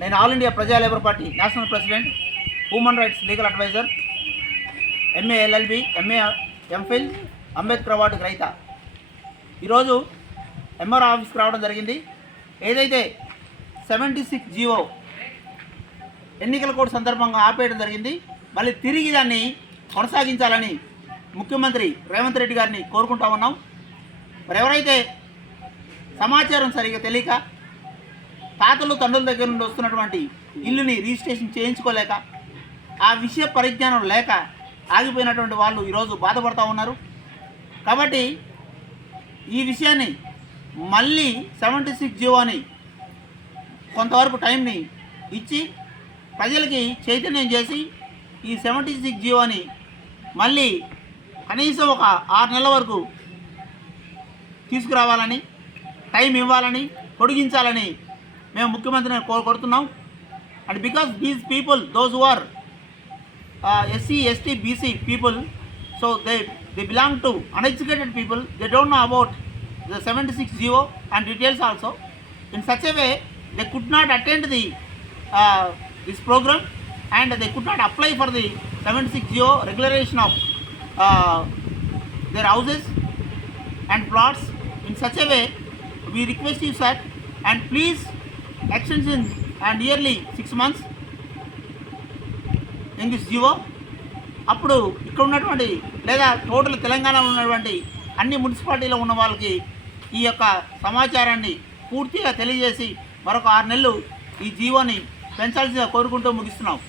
నేను all India Praja labour party national president, human rights legal advisor, MA LLB, MA MPhil, Ambedkar award గ్రహీత. ఈరోజు MR ఆఫీస్కి రావడం జరిగింది. ఏదైతే 76 జీవో ఎన్నికల కోడ్ సందర్భంగా ఆపేయడం జరిగింది, మళ్ళీ తిరిగి దాన్ని కొనసాగించాలని ముఖ్యమంత్రి రేవంత్ రెడ్డి గారిని కోరుకుంటా ఉన్నాం. మరి ఎవరైతే సమాచారం సరిగ్గా తెలియక తాతలు తండ్రుల దగ్గర నుండి వస్తున్నటువంటి ఇల్లుని రిజిస్ట్రేషన్ చేయించుకోలేక, ఆ విషయ పరిజ్ఞానం లేక ఆగిపోయినటువంటి వాళ్ళు ఈరోజు బాధపడుతూ ఉన్నారు. కాబట్టి ఈ విషయాన్ని మళ్ళీ 76 జీవోని కొంతవరకు టైంని ఇచ్చి ప్రజలకి చైతన్యం చేసి ఈ 76 జీవోని మళ్ళీ కనీసం ఒక 6 నెలల వరకు తీసుకురావాలని, టైం ఇవ్వాలని, పొడిగించాలని మేము ముఖ్యమంత్రిని కోరుతున్నాం. And because these people, those who are SC, ST, BC people, so they belong to uneducated people. They don't know about the 76 GO and details also. In such a way, they could not attend the this program, and they could not apply for the 76 GO regularization of their houses and plots. In such a way, we request you, sir, and please extension and yearly 6 months in this GO. అప్పుడు ఇక్కడ ఉన్నటువంటి లేదా total తెలంగాణలో ఉన్నటువంటి అన్ని మున్సిపాలిటీలో ఉన్న వాళ్ళకి ఈ యొక్క సమాచారాన్ని పూర్తిగా తెలియజేసి మరొక 6 నెలలు ఈ జీవోని పెంచాల్సిగా కోరుకుంటూ ముగిస్తున్నాం.